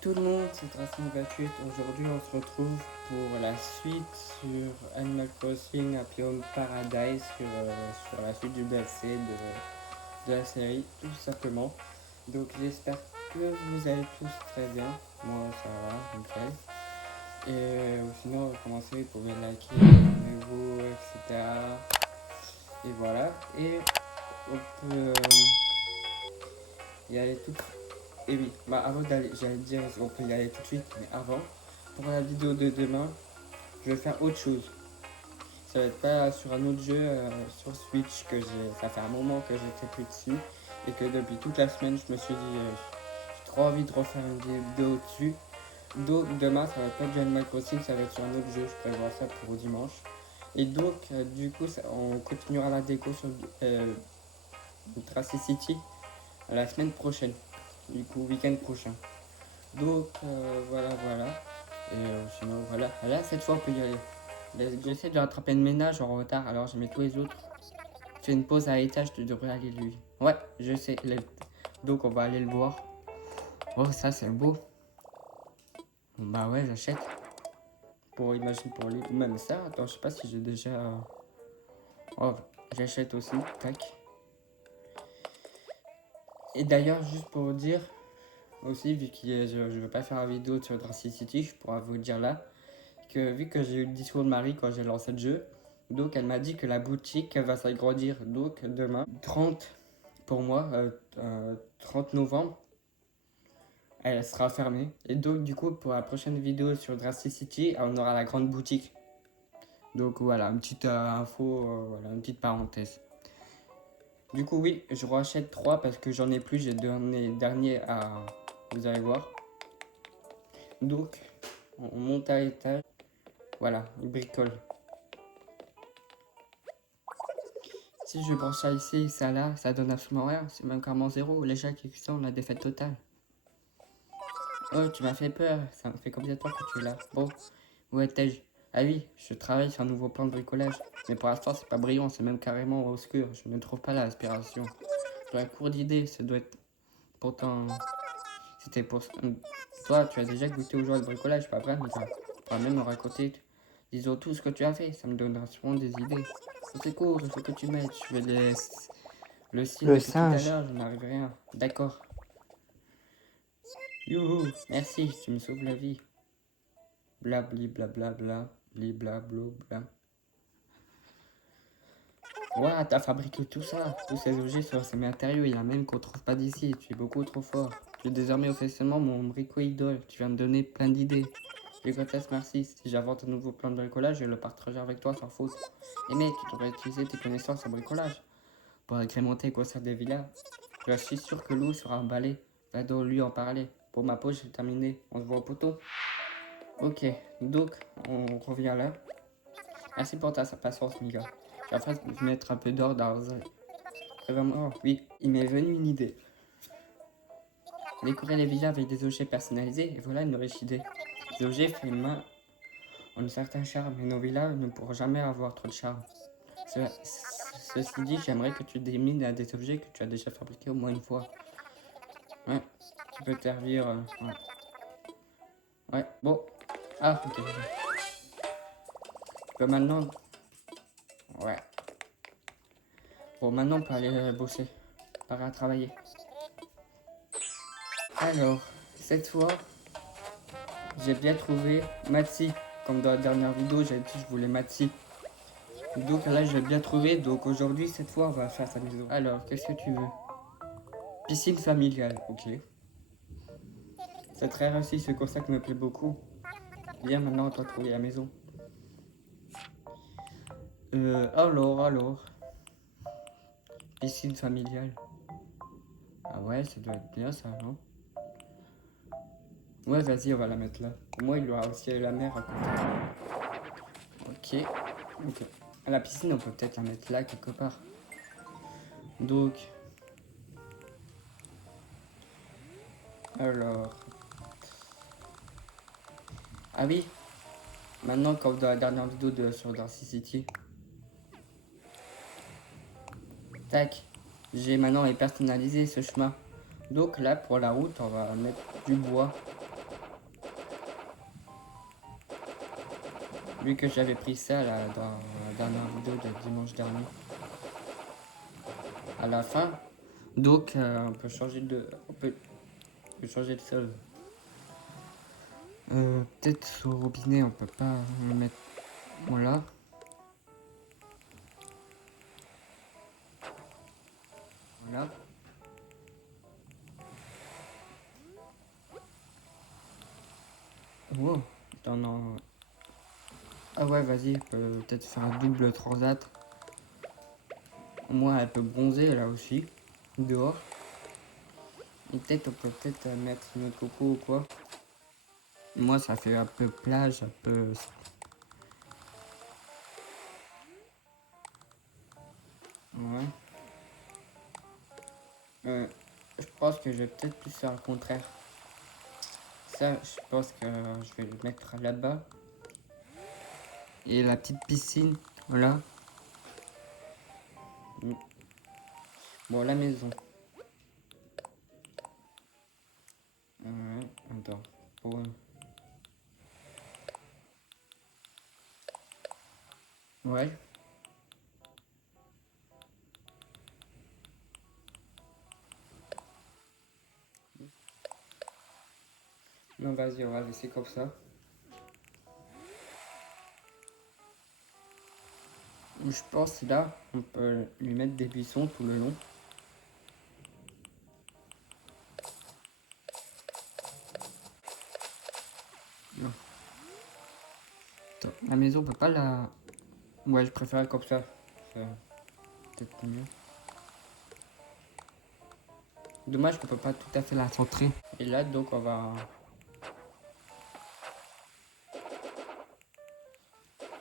tout le monde, c'est Racing28. Aujourd'hui, on se retrouve pour la suite sur Animal Crossing Happy Home Paradise, sur la suite du DLC de la série, tout simplement. Donc, j'espère que vous allez tous très bien. Moi, ça va, nickel. Et sinon, on va commencer. Vous pouvez liker, abonnez-vous, etc. Et voilà. Et on peut y aller tout. Et oui, bah avant d'aller, j'allais dire on peut y aller tout de suite, mais avant, pour la vidéo de demain, je vais faire autre chose. Ça va être pas sur un autre jeu sur Switch que ça fait un moment que j'étais plus dessus et que depuis toute la semaine je me suis dit j'ai trop envie de refaire une vidéo dessus. Donc demain ça va pas être du Animal Crossing, ça va être sur un autre jeu, je prévois ça pour dimanche. Et donc du coup on continuera la déco sur Tracy City la semaine prochaine, du coup week-end prochain. Donc voilà. Et sinon voilà. Là cette fois on peut y aller. J'essaie de rattraper le ménage en retard, alors je mets tous les autres. Fais une pause à l'étage, tu devrais aller lui. Ouais, je sais. Donc on va aller le voir. Oh ça c'est beau. Bah ouais j'achète. Pour lui. Ou même ça, attends, je sais pas si j'ai déjà. Oh, j'achète aussi. Tac. Et d'ailleurs, juste pour dire aussi, vu que je veux pas faire une vidéo sur Dracy City, je pourrais vous dire là que vu que j'ai eu le discours de Marie quand j'ai lancé le jeu, donc elle m'a dit que la boutique va s'agrandir. Donc demain, 30 pour moi, 30 novembre, elle sera fermée. Et donc du coup, pour la prochaine vidéo sur Drastic City, on aura la grande boutique. Donc voilà, une petite info, voilà, une petite parenthèse. Du coup oui, je rachète 3 parce que j'en ai plus, j'ai donné dernier à... Vous allez voir. Donc, on monte à l'étage. Voilà, il bricole. Si je branche ça ici, ça là, ça donne absolument rien. C'est même carrément zéro. L'échec existant, la défaite totale. Oh, tu m'as fait peur. Ça me fait combien de temps que tu es là? Bon, où étais-je? Ah oui, je travaille sur un nouveau plan de bricolage. Mais pour l'instant, c'est pas brillant, c'est même carrément obscur. Je ne trouve pas l'inspiration. J'ai un cours d'idées, ça doit être... Pourtant, c'était pour... Toi, tu as déjà goûté au jour de bricolage, pas vrai, Mika? Tu pourras même me raconter, disons, tout ce que tu as fait. Ça me donnera souvent des idées. C'est court, il faut que tu m'aides. Je vais laisser le signe Le depuis tout à singe. l'heure, je n'arrive à rien. D'accord. Youhou, merci, tu me sauves la vie. Blabli blablabla, bliblabla. Ouah, t'as fabriqué tout ça, tous ces objets sur ces matériaux, il y a même qu'on trouve pas d'ici, tu es beaucoup trop fort. Tu es désormais officiellement mon brico-idole, tu viens me donner plein d'idées. Gigantesque merci, si j'invente un nouveau plan de bricolage, je le partagerai avec toi sans faute. Et mec, tu devrais utiliser tes connaissances en bricolage pour agrémenter et construire des villas. Je suis sûr que Lou sera emballé, va donc lui en parler. Pour ma peau, j'ai terminé, on se voit au poteau. Ok, donc on revient là. Merci pour ta patience, Mika. Je vais en de mettre un peu d'ordre dans... Vraiment, oui, il m'est venu une idée. Décorer les villas avec des objets personnalisés, et voilà une riche idée. Ces objets faits main ont un certain charme, et nos villas ne pourront jamais avoir trop de charme. Ceci dit, j'aimerais que tu démines à des objets que tu as déjà fabriqués au moins une fois. Ouais, tu peux te servir... ouais. Ouais, bon. Ah, ok. Tu peux maintenant... Ouais. Bon, maintenant on peut aller bosser. Para travailler. Alors, cette fois, j'ai bien trouvé Matsi. Comme dans la dernière vidéo, j'avais dit que je voulais Matsi. Donc là, j'ai bien trouvé. Donc aujourd'hui, cette fois, on va faire sa maison. Alors, qu'est-ce que tu veux? Piscine familiale, ok. C'est très réussi, ce concept me plaît beaucoup. Viens maintenant, on doit trouver la maison. Alors. Piscine familiale. Ah ouais, ça doit être bien ça, non? Ouais, vas-y, on va la mettre là. Au moins, il y aura aussi la mer à côté. Ok. À la piscine, on peut peut-être la mettre là, quelque part. Donc... Alors... Ah oui, maintenant, comme dans la dernière vidéo sur Darcy City. Tac. J'ai maintenant personnalisé ce chemin. Donc là, pour la route, on va mettre du bois. Vu que j'avais pris ça là, dans la dernière vidéo de dimanche dernier. À la fin, donc on peut changer on peut changer de sol. Peut-être au robinet, on peut pas le mettre. Voilà. Voilà. Wow. Ah ouais, vas-y, on peut peut-être faire un double transat. Au moins, elle peut bronzer là aussi, dehors. Et peut-être on peut peut-être mettre une coco ou quoi. Moi, ça fait un peu plage, un peu. Ouais. Je pense que je vais peut-être plus faire le contraire. Ça, je pense que je vais le mettre là-bas. Et la petite piscine, voilà. Bon, la maison. Ouais, attends. Pour... Ouais. Non, vas-y, on va laisser comme ça. Je pense là, on peut lui mettre des buissons tout le long. Non. Attends, la maison, on peut pas la... Ouais, je préfère comme ça. C'est peut-être mieux. Dommage qu'on peut pas tout à fait la centrer. Et là, donc, on va...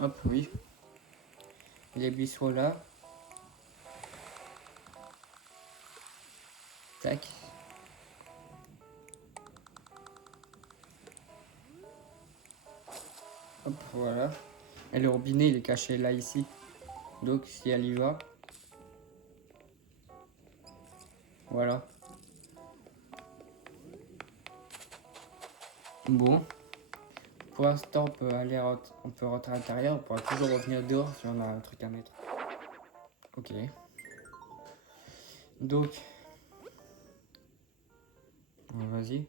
Hop, oui. Les buissons là. Tac. Hop, voilà. Et le robinet, il est caché là, ici. Donc, si elle y va... Voilà. Bon. Pour l'instant, on peut rentrer à l'intérieur. On pourra toujours revenir dehors si on a un truc à mettre. Ok. Donc, vas-y.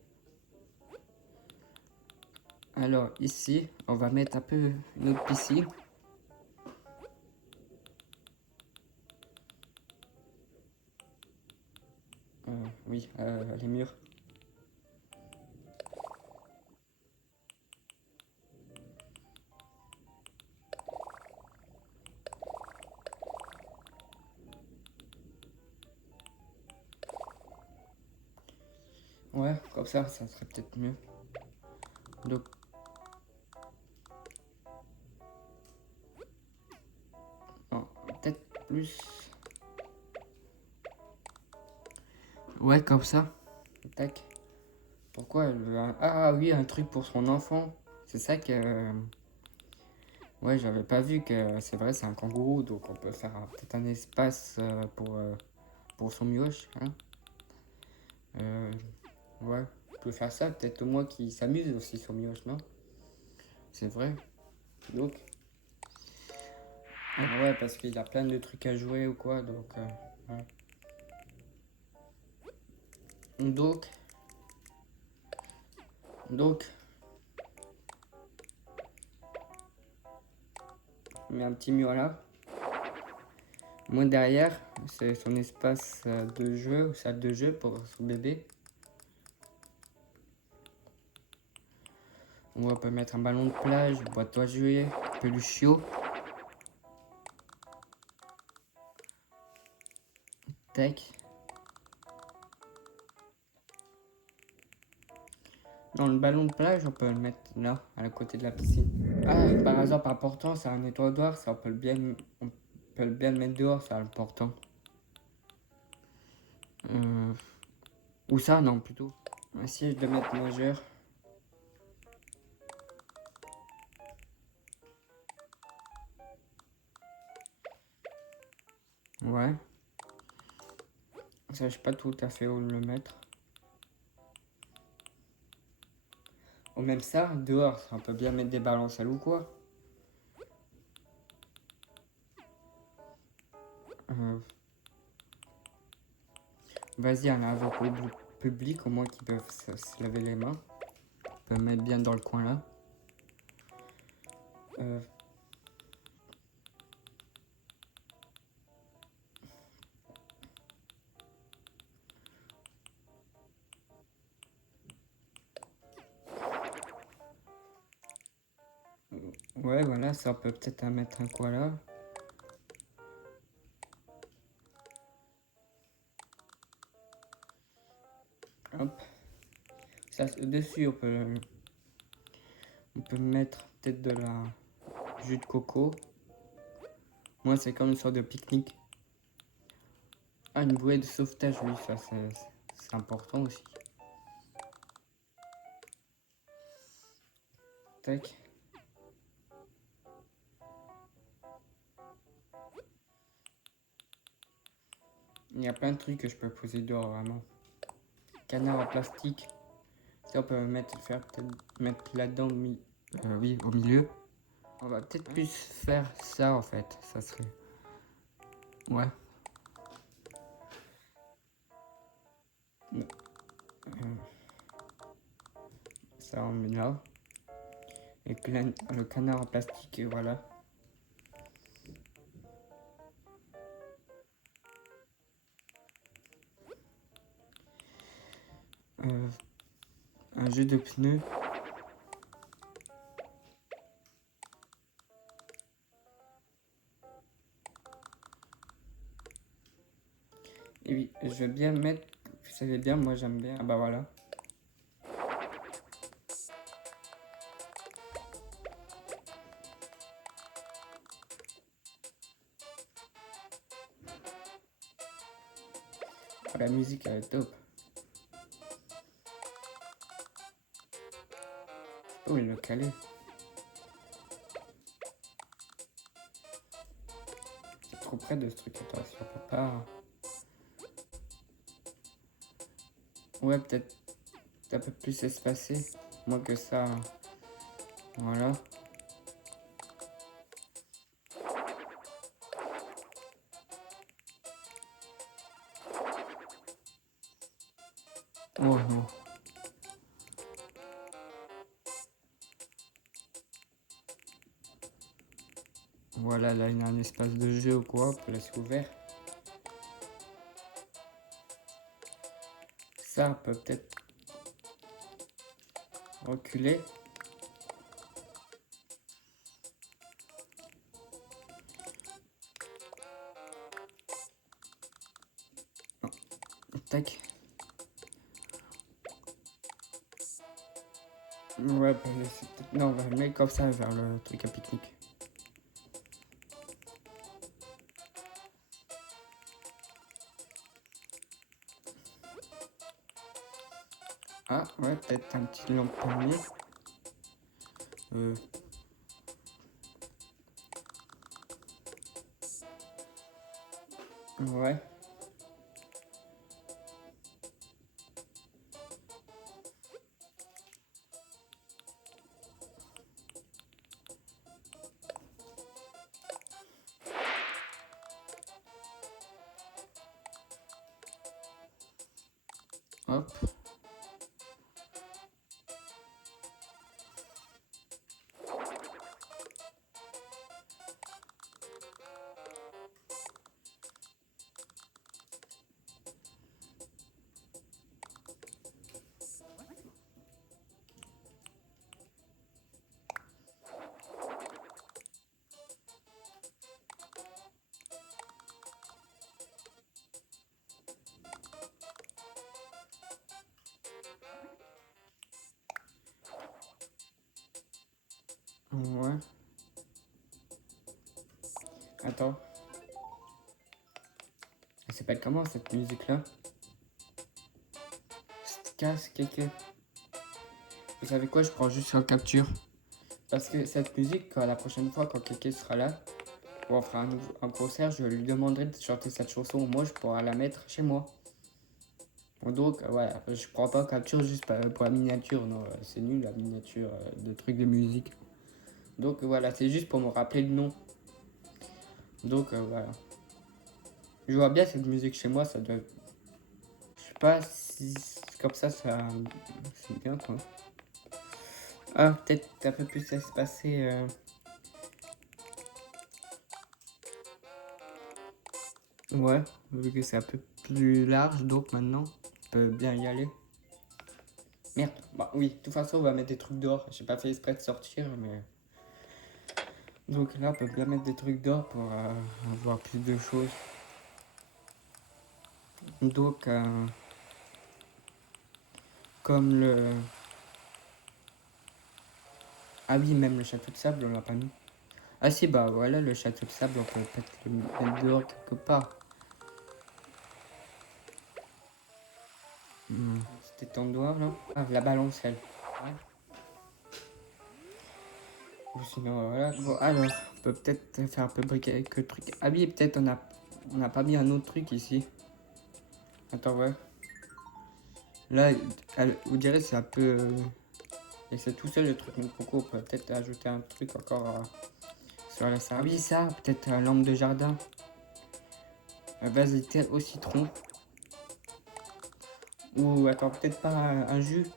Alors, ici, on va mettre un peu notre piscine. Oui, les murs. Ouais, comme ça serait peut-être mieux. Donc, non, peut-être plus. Ouais, comme ça. Tac. Pourquoi elle veut un... Ah oui, un truc pour son enfant. C'est ça que... Ouais, j'avais pas vu que... C'est vrai, c'est un kangourou, donc on peut faire peut-être un espace pour son mioche. Hein. Ouais, on peut faire ça. Peut-être au moins qu'il s'amuse aussi, son mioche, non? C'est vrai. Donc... Ah ouais, parce qu'il a plein de trucs à jouer ou quoi, donc... ouais. Donc... Donc... On met un petit mur là. Moi derrière, c'est son espace de jeu, ou salle de jeu pour son bébé. On peut mettre un ballon de plage, boîte à jouer, peluchio. Tac. Dans le ballon de plage, on peut le mettre là, à côté de la piscine. Ah, par exemple, important, c'est un nettoie-dehors, ça on peut bien le mettre dehors, c'est important. Ou ça, non, plutôt. Un siège de maître nageur. Ouais. Ça, je sais pas tout à fait où le mettre. Ou même ça, dehors, on peut bien mettre des balances ou quoi. Euh, Vas-y, un lavabo public, au moins qu'ils peuvent se laver les mains. On peut mettre bien dans le coin là. Euh, ouais, voilà, ça on peut peut-être en mettre un coin là. Hop. Ça, dessus, on peut mettre peut-être de la jus de coco. Moi, c'est comme une sorte de pique-nique. Ah, une bouée de sauvetage, oui, ça c'est important aussi. Tac. Il y a plein de trucs que je peux poser dehors, vraiment. Canard en plastique. Ça, on peut faire peut-être mettre là-dedans, oui, au milieu. On va peut-être plus faire ça, en fait. Ça serait... Ouais. Euh, Ça, on met là. Et le canard en plastique, et voilà. Euh, un jeu de pneus. Et oui, je vais bien mettre... Vous savez bien, moi j'aime bien. Ah bah voilà. Oh, la musique, elle est top. Oh, il le calé. C'est trop près de ce truc. Attention, on peut pas... Ouais, peut-être un peu plus espacé. Moins que ça. Voilà. Oh non. Voilà, là il y a un espace de jeu ou quoi, on peut laisser ouvert. Ça on peut peut-être reculer. Tac. Ouais, bah, non, on va le mettre comme ça vers le truc à pique-nique. Ah, ouais, peut-être un petit lampe palmier. Ouais. Hop. Ouais. Attends. Elle s'appelle comment cette musique-là? Casse, kéké. Vous savez quoi, je prends juste en capture. Parce que cette musique, la prochaine fois, quand Kéké sera là, ou on fera un concert, je lui demanderai de chanter cette chanson. Moi, je pourrai la mettre chez moi. Donc, voilà, je prends pas en capture juste pour la miniature. Non, c'est nul la miniature de trucs de musique. Donc, voilà, c'est juste pour me rappeler le nom. Donc, voilà. Je vois bien cette musique chez moi, ça doit... Je sais pas si comme ça, c'est bien quoi. Ah, peut-être un peu plus espacé. Ouais, vu que c'est un peu plus large, donc maintenant, on peut bien y aller. Merde, bah oui, de toute façon, on va mettre des trucs dehors. J'ai pas fait exprès de sortir, mais. Donc là, on peut bien mettre des trucs dehors pour avoir plus de choses. Donc, comme le. Ah oui, même le château de sable, on l'a pas mis. Ah si, bah voilà, le château de sable, on peut peut-être le mettre dehors quelque part. C'était ton doigt là. Ah, la balancelle. Ouais. Ou sinon, voilà. Bon, alors, on peut peut-être faire un peu briquer quelques trucs. Ah oui, peut-être on a pas mis un autre truc ici. Attends, ouais. Là, vous direz, c'est un peu. Et c'est tout seul le truc de coco. On peut peut-être ajouter un truc encore sur la salle. Ah oui, ça, peut-être une lampe de jardin. Vas-y, thé au citron. Ou attends, peut-être pas un jus.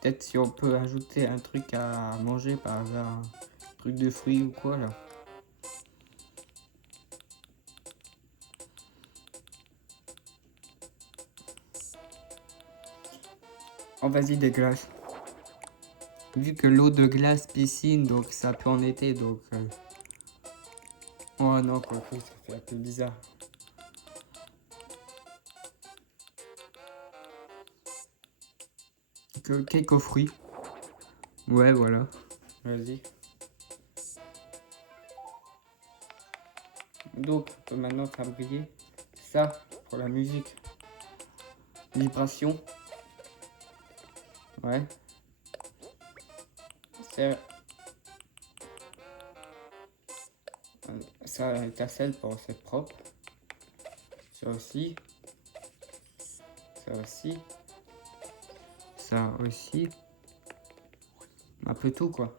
Peut-être si on peut ajouter un truc à manger, par hasard, un truc de fruits ou quoi là. Oh, vas-y, des glaces. Vu que l'eau de glace piscine, donc ça peut en été, donc. Oh non, quoi, ça fait un peu bizarre. Que cake aux fruits. Ouais, voilà. Vas-y. Donc, on peut maintenant faire briller ça pour la musique. Vibration. Ouais. C'est ça étincelle pour c'est propre. Ça aussi. Ça aussi. Ça aussi. Un peu tout quoi.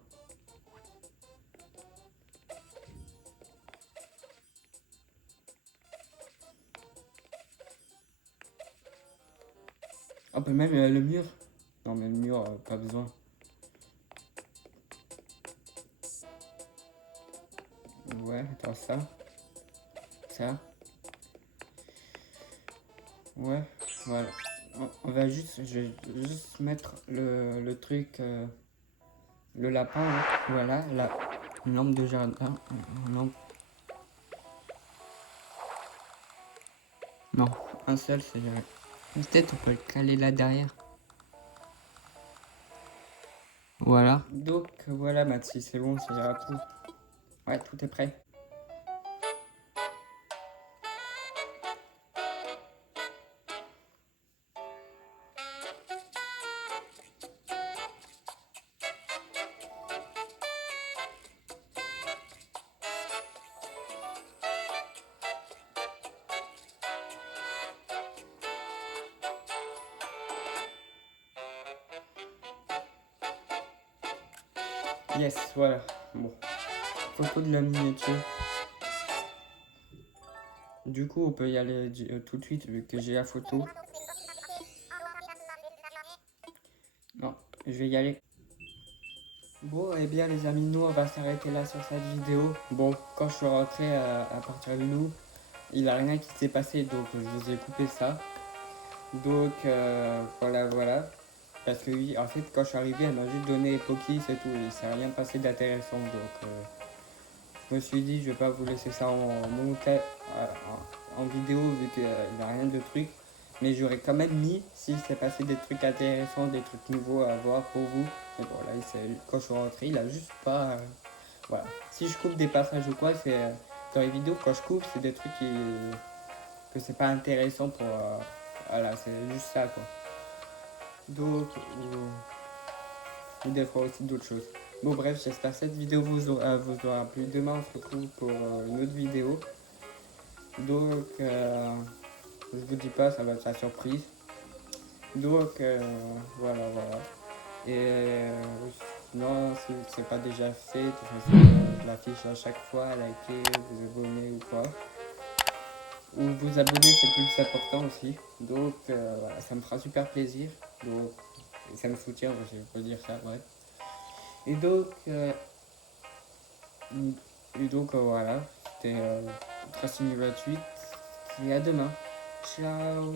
On peut même le mur. Non mais le mur, pas besoin. Ouais, attends ça. Ça. Ouais, voilà. On va juste, je vais juste mettre le truc, le lapin là. Voilà, une lampe de jardin. Une lampe. Non, un seul, c'est vrai. Peut-être on peut le caler là derrière. Voilà. Donc voilà, Mathis, c'est bon, ça ira tout. Ouais, tout est prêt. Yes, voilà. Bon. Photo de la miniature. Du coup, on peut y aller tout de suite vu que j'ai la photo. Non, je vais y aller. Bon, et bien les amis, nous on va s'arrêter là sur cette vidéo. Bon, quand je suis rentré à partir de nous, il a rien qui s'est passé, donc je vous ai coupé ça. Donc voilà, voilà. Parce que oui, en fait, quand je suis arrivé, elle m'a juste donné Poki, c'est tout. Il s'est rien passé d'intéressant, donc je me suis dit, je vais pas vous laisser ça en montage, en vidéo, vu qu'il n'y a rien de truc. Mais j'aurais quand même mis, s'il s'est passé des trucs intéressants, des trucs nouveaux à voir pour vous. Mais bon, là, quand je suis rentré, il a juste pas. Voilà. Si je coupe des passages ou quoi, c'est dans les vidéos, quand je coupe, c'est des trucs que c'est pas intéressant pour. Voilà, c'est juste ça, quoi. Donc, ou des fois aussi d'autres choses. Bon, bref, j'espère que cette vidéo vous aura plu. Demain, on se retrouve pour une autre vidéo. Donc, je vous dis pas, ça va être la surprise. Donc, voilà, voilà. Et sinon, si c'est pas déjà fait, de toute façon, je l'affiche à chaque fois, liker, vous abonner ou quoi. ou vous abonner, c'est le plus important aussi. Donc voilà, ça me fera super plaisir. Donc, et ça me soutient, je peux dire ça, bref. Et donc, voilà, c'était Tracing 28. Et à demain. Ciao.